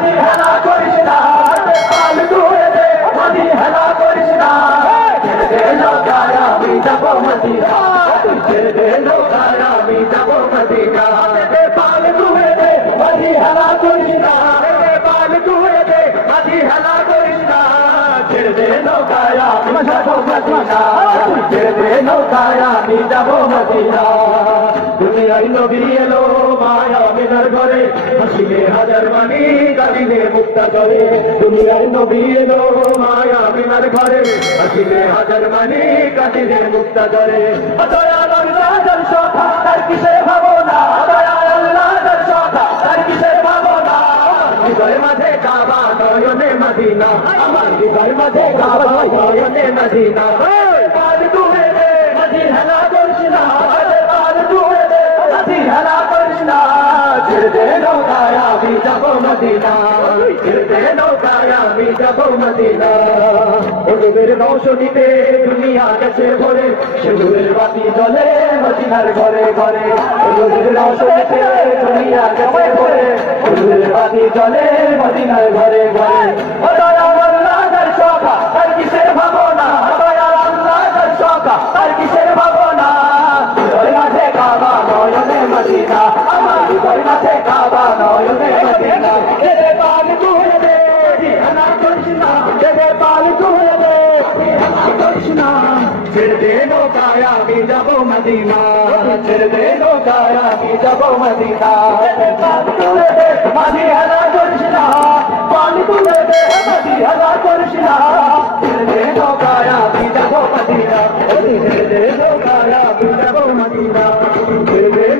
মাঝি হেলা করিস না পাল তুলে দে মাঝি হেলা করিস না ছেড়ে দে নৌকায় আমি যাবো মদিনা তুই ছেড়ে দে নৌকায় আমি যাবো মদিনা পাল তুলে দে মাঝি হেলা করিস না পাল তুলে দে মাঝি হেলা করিস না ছেড়ে দে নৌকায় আমি যাবো মদিনা তুই ছেড়ে দে নৌকায় আমি যাবো মদিনা দুনিয়ায় নবী এলো মায়া মিনার ঘরে হাসিলে হাজার মানি কাঁদিলে মুক্তা করে দুনিয়ায় নবী এলো মায়া মিনার ঘরে হাসিলে হাজার মানি কাঁদিলে মুক্তা করে দয়াল আল্লাহ যার সখা তার কিসের ভাবনা দয়াল আল্লাহ যার সখা তার কিসের ভাবনা হৃদয় মাঝে কাবা নয়নে মদিনা আমার হৃদয় মাঝে কাবা নয়নে মদিনা পাল তুলে দে মাঝি হেলা করিস না পাল তুলে দে মাঝি হেলা করিস না ছেড়ে দে নৌকায় আমি যাবো মদিনা ছেড়ে দে নৌকায় আমি যাবো মদিনা ওদের রৌশনীতে দুনিয়া গেছে ভরে সিঁদুরের বাতি জ্বলে মদিনার ঘরে ঘরে ওদের রৌশনীতে দুনিয়া গেছে ভরে সিঁদুরের বাতি জ্বলে মদিনার ঘরে ঘরে ও দয়াল আল্লাহ যার সখা তার কিসের ভাবনা দয়াল আল্লাহ যার সখা তার কিসের ভাবনা হৃদয় মাঝে কাবা নয়নে মদিনা আমার হৃদয় মাঝে কাবা নয়নে মদিনা এরে পাল তুলে দে হেলা করিস না এরে পাল তুলে দে হেলা করিস না ছেড়ে দে নৌকায় আমি যাবো মদিনা ছেড়ে দে নৌকায় আমি যাবো মদিনা পাল তুলে দে মাঝি হেলা করিস না পাল তুলে দে মাঝি হেলা করিস না ছেড়ে দে নৌকায় আমি যাবো মদিনা ছেড়ে দে নৌকায় আমি যাবো মদিনা ছেড়ে দে